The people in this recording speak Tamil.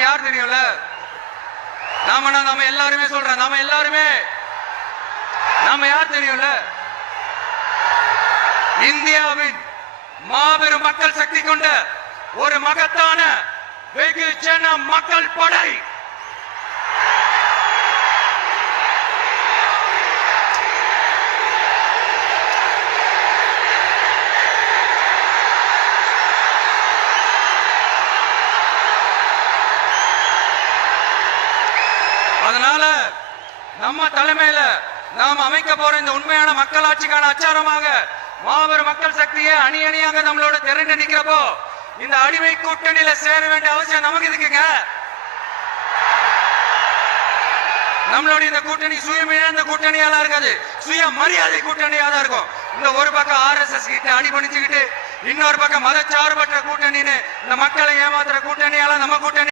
யார் தெரியும்ல? நாம எல்லாருமே சொல்றோம். நாம எல்லாருமே. நாம யார் தெரியும்ல? இந்தியாவின் மாபெரும் மக்கள் சக்தி கொண்ட ஒரு மகத்தான வெகு ஜன மக்கள் படை. அதனால நம்ம தலைமையில நாம் அமைக்க போற இந்த உண்மையான மக்களாட்சிக்கான அச்சாரமாக மாபெரும் மக்கள் சக்தியை அணி அணியாக நம்மளோட திரண்டு நிக்கிறப்போ இந்த அடிமை கூட்டணியில சேர வேண்டிய அவசியம் நமக்கு இருக்குங்க நம்மளுடைய இந்த கூட்டணி சுயமிழந்த கூட்டணியால இருக்காது. சுய மரியாதை கூட்டணியா தான் இருக்கும். இந்த ஒரு பக்கம் ஆர்எஸ்எஸ் கிட்ட அடிபணிச்சுக்கிட்டு இன்னொரு பக்கம் மதச்சார்பற்ற கூட்டணின்னு இந்த மக்களை ஏமாத்துற கூட்டணியால நம்ம கூட்டணி